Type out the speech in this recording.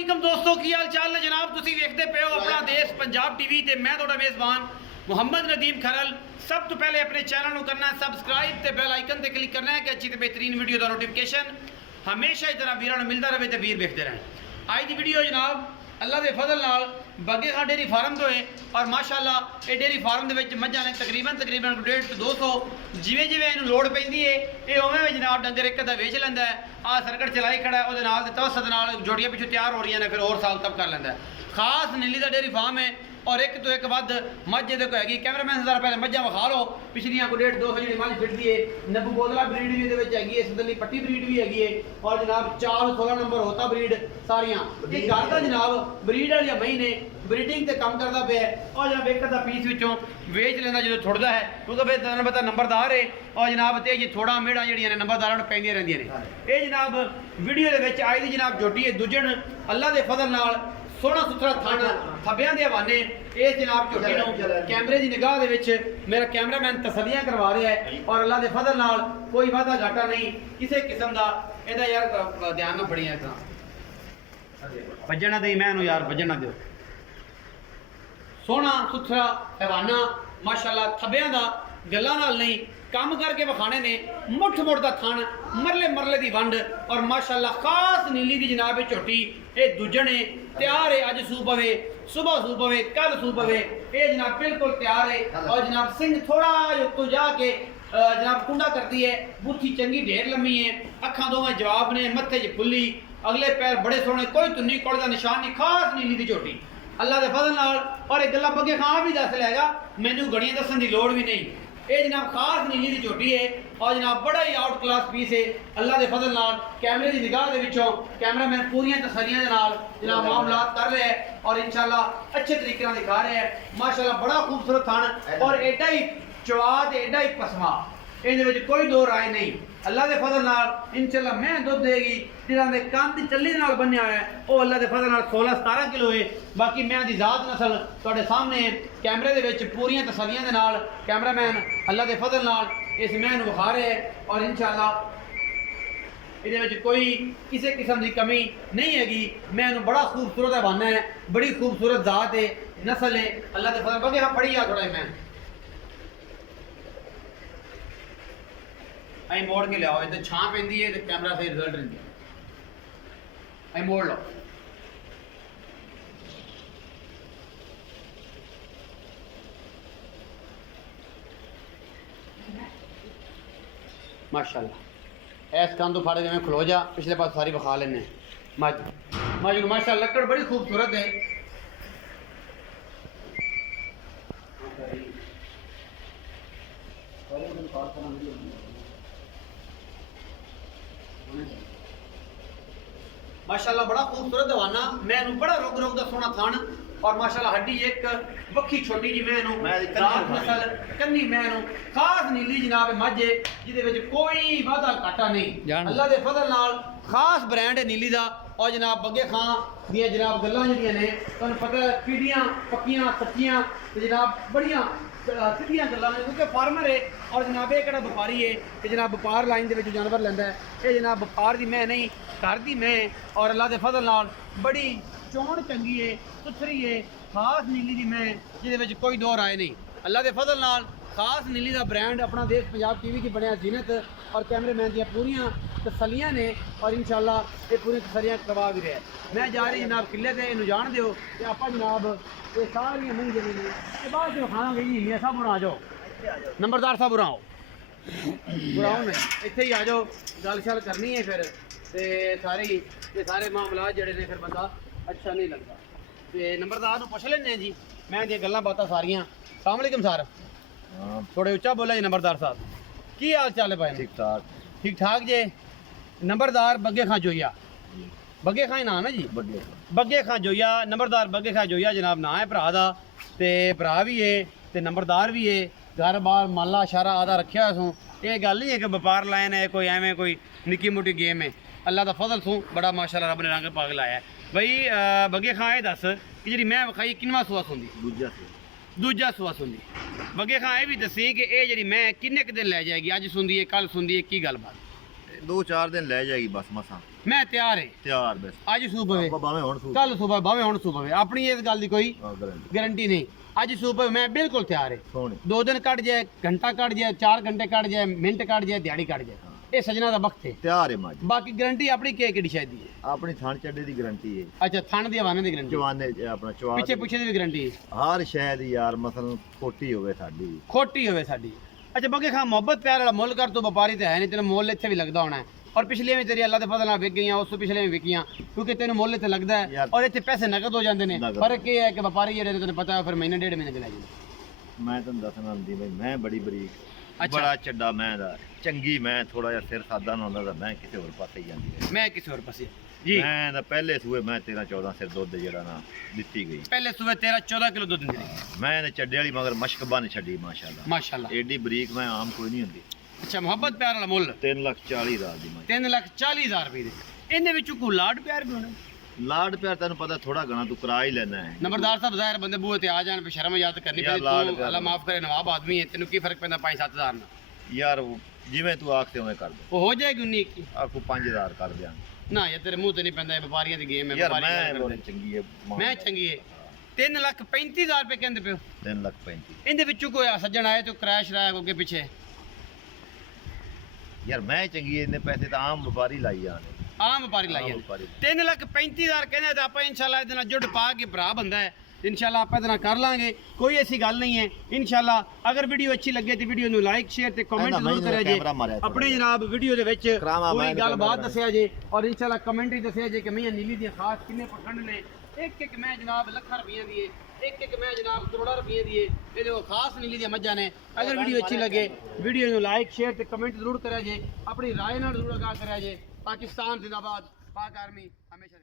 वालेकुम दोस्तों की हाल चाल है जनाब तुसी वेखते पे हो अपना देश पंजाब टीवी ते मैं थोड़ा मेज़बान मुहम्मद नदीम खरल। सब तो पहले अपने चैनल को करना है सबसक्राइब ते बेल आइकन ते क्लिक करना है कि अच्छी ते बेहतरीन वीडियो का नोटिफिकेशन हमेशा इस तरह वीरों मिलता रहे तो वीर देखते रहें। आज की वीडियो जनाब अल्लाह के फजल नाल बगे खां डेयरी फार्म तो है और माशाअल्लाह ये डेयरी फार्म के मझां ने तकरीबन 150 to 200 जिवें जिवें इन्हूं लोड़ पैंदी है ये उवें उवें जनाब डंगर एक अद्धा वेच लैंदा है। आ सर्कट चलाई खड़ा है उहदे नाल ते तवसत नाल जोड़ियां पिछों तैयार हो रही ने फिर और साल तब कर लैंदा है। खास नीली का डेयरी फार्म है और एक तो एक वध मझ ये हैगी। कैमरामैन जरा पहले मझां विखा लो पिछलियां को 150-200 जी मझ फिरती है। नब्बू बोतला ब्रीड भी ये हैगी है, सदली पट्टी ब्रीड भी हैगी है और जनाब 4-16 नंबर होता ब्रीड सारियां ये घर का जनाब ब्रीड वाली मई ने ब्रीडिंग से काम करता पे और जनाब एक अद्धा पीस विचों वेच लेंदा जो छुड़दा है क्योंकि फिर तैनूं पता नंबरदार है और जनाब ते ये थोड़ा मेड़ा जड़ियां ने नंबरदारां नूं पैंदियां रहिंदियां ने। ये जनाब वीडियो दे विच आई दी जनाब झोटी है दुजन अल्लाह दे फजल नाल सोहना सुथरा थण थब्बियां दे हवाने ये जनाब झोटी नूं कैमरे की निगाह दे विच मेरा कैमरामैन तसल्लियां करवा रहा है और अल्लाह दे फजल नाल कोई वादा घाटा नहीं किसी किस्म का इहदा यार ध्यान ना बड़ियां इस भजन ना दई मैं यार भजन ना दिओ। सोहना सुथरा हवाना माशाअल्लाह थब्बियां दा गल्लां नाल नहीं काम करके विखाने ने मुठ मुठ का थण मरले मरले की वंड और माशाअल्लाह खास नीली की जनाब झोटी ये दूजन है तैयार है। अज सू पवे सुबह सू पवे कल सू पवे ये जनाब बिल्कुल तैयार है और जनाब सिंह थोड़ा उत्तों जाके जनाब कुंडा करती है। बुथी चंगी ढेर लम्मी है अखा दोवें जवाब ने मत्थे च फुल्ली अगले पैर बड़े सोहने कोई तुन्नी कोड़ का निशान नहीं खास नीली की झोटी अल्लाह के फजल नाल और एक गल्ला बगे खां भी दस लेगा मैनू गड़ियां दसन की लोड़ भी नहीं। ये जनाब खास नीली की झोटी है और जनाब बड़ा ही आउट क्लास पीस है अल्लाह के फजल नाल कैमरे की निगाह के विचों कैमरामैन पूरी तसलियां दे नाल जनाब मामला कर रहे हैं और इंशाल्लाह अच्छे तरीके नाल दिखा रहे हैं। माशाल्लाह बड़ा खूबसूरत थण और एडा ही चवाद एडा ही पसमा ये कोई दो राय नहीं। अल्लाह के फजल नाल इंशाल्लाह मैं दुध देगी जिन्होंने दे कान की चली नाल बनिया है वो अल्लाह के फजल नाल 16-17 किलो है। बाकी मैं दी जात नस्ल तुहाडे सामने कैमरे दे विच पूरी तसलियां दे नाल कैमरामैन अल्लाह के फजल नाल इस मैं विखा रहे हैं और इंशाल्लाह ये कोई किसी किस्म की कमी नहीं हैगी। मैं बड़ा खूबसूरत हवाना है बड़ी खूबसूरत जात है नस्ल है अल्लाह के फजल बगे हाँ पढ़ी आ थोड़ा मैं आई मोड़ के लियाओ इधर छां पैंदी है तो कैमरा सही रिजल्ट रही आई मोड़ लो। माशाल्लाह ऐस कान तो फाड़े में खलो जा पिछले पास सारी बखा लेने मज मज माशाल्लाह लकड़ बड़ी खूबसूरत है। माशाल्लाह बड़ा खूबसूरत दवाना मैं बड़ा रुक रुक का सोना थान और माशाल्लाह हड्डी एक वक्खी छोटी जी मैं कन्नी मैं खास नीली जनाब मझ जिदे कोई वादा घाटा नहीं अल्लाह के फजल नाल खास ब्रांड है नीली का और जनाब बगे खां दी जनाब गल्लां जिहड़ियां ने तुहानूं पता पीढ़ियां पक्कियां सच्चियां जनाब बड़ियां सीधियां गल्लां ने क्योंकि फार्मर है और जनाब ये किहड़ा व्यापारी है कि जनाब व्यापार लाइन के विच जानवर लैंदा है ये जनाब व्यापार की मैं नहीं घर की मैं और अल्लाह के फजल नाल बड़ी चोण चंगी है सुथरी है खास नीली की मैं जिहदे कोई दो राय नहीं। अल्लाह के फजल नाल खास नीली का ब्रांड अपना देश पंजाब टीवी की बनया जीनत और कैमरेमैन दी पूरियां तसलियां ने और इंशाल्लाह ये पूरी तसलियां करवा भी रहा है। मैं जा रही जनाब किले से इनू जान दो कि आप जनाब ये सारियां मंग जमी ने बाद जो खाना गई मियाँ साहब आ जाओ नंबरदार साहब बुराओ बुराओ ने इत्थे ही आ जाओ गल शल करनी है फिर ते सारे मामला जड़े ने फिर बंदा अच्छा नहीं लगता तो नंबरदार पुछ लें जी मैं दी गल्लां बातां सारियां। अस्सलाम वालेकुम सर थोड़े उच्चा बोला जी नंबरदार साहब की हाल चाल है भाई ठीक ठाक जे नंबरदार बगे खां जोइया बगे खां नाम है जी बगे खां जोइया नंबरदार बगे खां जोइया जनाब ना है भरा दा ते भरा भी है ते नंबरदार भी है घर बार माला शारा आधा रखा है सूँ ये गल नहीं है कि व्यापार लाइन है कोई एवं कोई निक्की मुट्टी गेम है अल्लाह का फजल सूँ बड़ा माशाल्लाह रब ने रंग पाग लाया है। बई बगे खां ये दस कि जी मैं विखाई किनवा सुआ सुंदी दूजा सुआ सुंदी बगे खां ये भी दसी कि ये जी मैं किन्ने दिन लै जाएगी अज सुंदी है कल सुंदी है की गलबात 2-4 दिन लै जाएगी बस मसा मैं तैयार है ਤਿਆਰ ਬਸ ਅੱਜ ਸੂ ਪਵੇ ਬਾਵੇਂ ਹੁਣ ਸੂ ਕੱਲ ਸੁਬਹ ਭਾਵੇਂ ਹੁਣ ਸੂ ਪਵੇ ਆਪਣੀ ਇਸ ਗੱਲ ਦੀ ਕੋਈ ਗਰੰਟੀ ਗਾਰੰਟੀ ਨਹੀਂ ਅੱਜ ਸੂ ਪਵੇ ਮੈਂ ਬਿਲਕੁਲ ਤਿਆਰ ਹੈ ਸੋਹਣੀ 2 ਦਿਨ ਕੱਢ ਜਾਏ ਘੰਟਾ ਕੱਢ ਜਾਏ 4 ਘੰਟੇ ਕੱਢ ਜਾਏ ਮਿੰਟ ਕੱਢ ਜਾਏ ਦਿਹਾੜੀ ਕੱਢ ਜਾਏ ਇਹ ਸਜਣਾ ਦਾ ਵਕਤ ਹੈ ਤਿਆਰ ਹੈ ਮੱਝ ਬਾਕੀ ਗਾਰੰਟੀ ਆਪਣੀ ਕਿਹੜੀ ਸ਼ਾਇਦ ਦੀ ਹੈ ਆਪਣੀ ਥਣ ਚੱਡੇ ਦੀ ਗਰੰਟੀ ਹੈ ਅੱਛਾ ਥਣ ਦੀ ਹਵਾਨੇ ਦੀ ਗਾਰੰਟੀ ਜਵਾਨੇ ਆਪਣਾ ਚਵਾ ਪਿੱਛੇ ਪਿੱਛੇ ਦੀ ਵੀ ਗਾਰੰਟੀ ਹੈ ਹਰ ਸ਼ੈ ਦੀ ਯਾਰ ਮਸਲ ਖੋਟੀ ਹੋਵੇ ਸਾਡੀ ਖੋਟੀ ਹੋਵੇ ਸਾਡੀ ਅੱਛਾ ਬੱਗੇ ਖਾਂ ਮੁਹੱਬਤ ਪਿਆਰ ਵਾਲਾ ਮੁੱਲ ਕਰ ਤੂੰ ਵਪਾਰੀ ਤੇ ਹੈ ਨਹੀਂ ਤੈਨੂੰ ਮੁੱਲ ਇੱਥੇ ਵੀ ਲੱਗਦਾ ਹੋਣਾ ਹੈ ਔਰ ਪਿਛਲੀਆਂ ਵੀ ਤੇਰੀ ਅੱਲਾ ਦੇ ਫਜ਼ਲ ਨਾਲ ਵਿਕ ਗਈਆਂ ਉਸ ਤੋਂ ਪਿਛਲੇ ਵੀ ਵਿਕੀਆਂ ਕਿਉਂਕਿ ਤੈਨੂੰ ਮੁੱਲ ਇੱਥੇ ਲੱਗਦਾ ਹੈ ਯਾਰ, ਔਰ ਇੱਥੇ ਪੈਸੇ ਨਕਦ ਹੋ ਜਾਂਦੇ ਨੇ ਨਕਦ। ਫਰਕ ਇਹ ਹੈ ਕਿ ਵਪਾਰੀ ਜਿਹੜੇ ਨੇ ਤੈਨੂੰ ਪਤਾ ਹੈ ਫਿਰ ਮਹੀਨੇ ਡੇਢ ਮਹੀਨੇ ਦੇ ਲੈ ਜਾਂਦੇ ਮੈਂ ਤੁਹਾਨੂੰ ਦੱਸਣਾ ਹੁੰਦੀ ਬਈ ਮੈਂ ਬੜੀ ਬਰੀਕ ਅੱਛਾ। ਬੜਾ ਚੱਡਾ ਮੈਂ ਦਾ ਚੰਗੀ ਮੈਂ ਥੋੜਾ ਜਿਹਾ ਸਿਰ ਸਾਦਾ ਨਾ ਹੁੰਦਾ ਤਾਂ ਮੈਂ ਕਿਸੇ ਹੋਰ ਪਾਸੇ ਹੀ ਜਾਂਦੀ ਹੈ ਮੈਂ ਕਿਸੇ ਹੋਰ ਪਾਸੇ ਜੀ ਮੈਂ ਤਾਂ ਪਹਿਲੇ ਸੂਏ ਮੈਂ 13 14 ਸਿਰ ਦੁੱਧ ਜਿਹੜਾ ਨਾ ਦਿੱਤੀ ਗਈ ਪਹਿਲੇ ਸਵੇਰ 13 14 ਕਿਲੋ ਦੁੱਧ ਦਿੰਦੀ ਰਹੀ ਮੈਂ ਨੇ ਚੱਡੇ ਵਾਲੀ ਮਗਰ ਮਸ਼ਕ ਬੰਨ ਛੱਡੀ ਮਾਸ਼ਾਅੱਲਾ ਮਾਸ਼ਾਅੱਲਾ ਏਡੀ ਬਰੀਕ ਮੈਂ ਆਮ ਕੋਈ ਨਹੀਂ ਹੁੰਦੀ ਅੱਛਾ ਮੁਹੱਬਤ ਪਿਆਰ ਵਾਲਾ ਮੁੱਲ 3,40,000 ਦੀ ਮੈਂ 3,40,000 ਰੁਪਏ ਦੇ ਇਹਦੇ ਵਿੱਚੋਂ ਕੋ ਲਾਡ ਪਿਆਰ ਵੀ ਹੋਣਾ ਲਾਡ ਪਿਆਰ ਤੈਨੂੰ ਪਤਾ ਥੋੜਾ ਘਣਾ ਤੂੰ ਕਰਾ ਹੀ ਲੈਣਾ ਹੈ ਨੰਬਰਦਾਰ ਸਾਹਿਬ ਜ਼ਾਹਿਰ ਬੰਦੇ ਬੂਹੇ ਤੇ ਆ ਜਾਣ पे ਸ਼ਰਮ ਯਾਦ ਕਰਨੀ ਯਾਰ ਪੈਂਦੀ ਲਾਡ ਤੂੰ ਪਿਆਰ ਅੱਲਾ ਮਾਫ ਕਰੇ ਨਵਾਬ ਆਦਮੀ ਹੈ ਤੈਨੂੰ ਕੀ ਫਰਕ ਪੈਂਦਾ 5-7 ਨਾਲ ਯਾਰ ਉਹ ਜਿਵੇਂ ਤੂੰ ਆਖਦੇ ਉਵੇਂ ਕਰ ਦੇ ਉਹ ਹੋ ਜਾਏਗੀ 19 ਕੀ ਆਖੋ 5,000 ਕਰ ਦਿਆਂ ਨਾ ਯਾਰ ਤੇਰੇ ਮੂੰਹ ਤੇ ਨਹੀਂ ਪੈਂਦਾ ਇਹ ਵਪਾਰੀਆਂ ਦੀ ਗੇਮ ਹੈ ਯਾਰ ਵਪਾਰੀ ਮੈਂ ਗੱਲ ਬੜੀ ਕਰਦੇ। ਚੰਗੀ ਹੈ ਮੈਂ ਚੰਗੀ ਹੈ 3,35,000 ਰੁਪਏ ਕਹਿੰਦੇ ਪਿਓ 3,35,000 ਇਹਦੇ ਵਿੱਚੋਂ ਕੋਈ ਸੱਜਣ ਆਏ ਤੇ ਕ੍ਰੈਸ਼ ਰਾਇਆ ਅੱਗੇ ਪਿੱਛੇ ਯਾਰ ਮੈਂ ਚੰਗੀ ਹੈ ਇੰਨੇ ਪੈਸੇ ਤਾਂ ਆਮ ਵਪਾਰੀ ਲਾਈ ਜਾਣੇ ਆਮ ਵਪਾਰੀ ਲਾਈਏ 3,35,000 ਕਹਿੰਦੇ ਤਾਂ ਆਪਾਂ ਇਨਸ਼ਾਅੱਲਾ ਇਹਦੇ ਨਾਲ ਜੁੜ ਪਾ ਕੇ ਭਰਾ ਬੰਦਾ ਹੈ ਇਨਸ਼ਾਅੱਲਾ ਆਪਾਂ ਇਹਦੇ ਨਾਲ ਕਰ ਲਾਂਗੇ ਕੋਈ ਐਸੀ ਗੱਲ ਨਹੀਂ ਹੈ ਇਨਸ਼ਾਅੱਲਾ ਅਗਰ ਵੀਡੀਓ ਅੱਛੀ ਲੱਗੇ ਤੇ ਵੀਡੀਓ ਨੂੰ ਲਾਈਕ ਸ਼ੇਅਰ ਤੇ ਕਮੈਂਟ ਜ਼ਰੂਰ ਕਰਿਆ ਜੇ ਆਪਣੇ ਜਨਾਬ ਵੀਡੀਓ ਦੇ ਵਿੱਚ ਕੋਈ ਗੱਲਬਾਤ ਦੱਸਿਆ ਜੇ ਔਰ ਇਨਸ਼ਾਅੱਲਾ ਕਮੈਂਟ ਹੀ ਦੱਸਿਆ ਜੇ ਕਿ ਮੀਆਂ ਨੀਲੀ ਦੀਆਂ ਖਾਸ ਕਿੰਨੇ ਪਸੰਦ ਨੇ ਇੱਕ ਮੈਂ ਜਨਾਬ ਲੱਖਾਂ ਰੁਪਈਆਂ ਦੀ ਹੈ ਇੱਕ ਮੈਂ ਜਨਾਬ ਕਰੋੜਾਂ ਰੁਪਈਏ ਦੀ ਹੈ ਇਹਦੇ ਉਹ ਖਾਸ ਨੀਲੀ ਦੀਆਂ ਮੱਝਾਂ ਨੇ ਅਗਰ ਵੀਡੀਓ ਅੱਛੀ ਲੱਗੇ ਵੀਡੀਓ ਨੂੰ ਲਾਈਕ ਸ਼ੇਅਰ ਤੇ ਕਮੈਂਟ ਜ਼ਰੂਰ ਕਰਿਆ ਜੇ ਆਪਣੀ ਰਾਏ ਨਾਲ ਜ਼ਰੂਰ ਆਗਾਹ ਕਰਿਆ ਜੇ ਪਾਕਿस्तान जिंदाबाद पाक आर्मी हमेशा